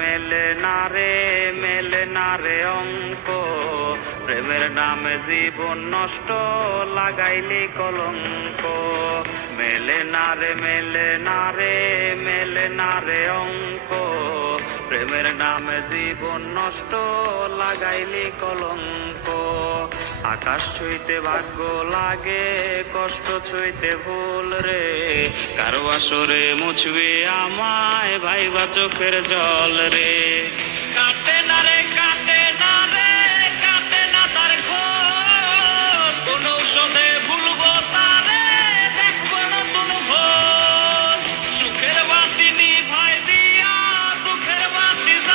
মেলে না রে অঙ্ক, প্রেমের নামে জীবন নষ্ট লাগাইলি কলঙ্ক। মেলে না রে অঙ্ক, প্রেমের নামে জীবন নষ্ট লাগাইলি কলঙ্ক। আকাশ ছুঁইতে ভাগ্য লাগে, কষ্ট ছুঁইতে ভুল রে, কারো আসরে মুছবে আমায় ভাইবা চোখের জল রে।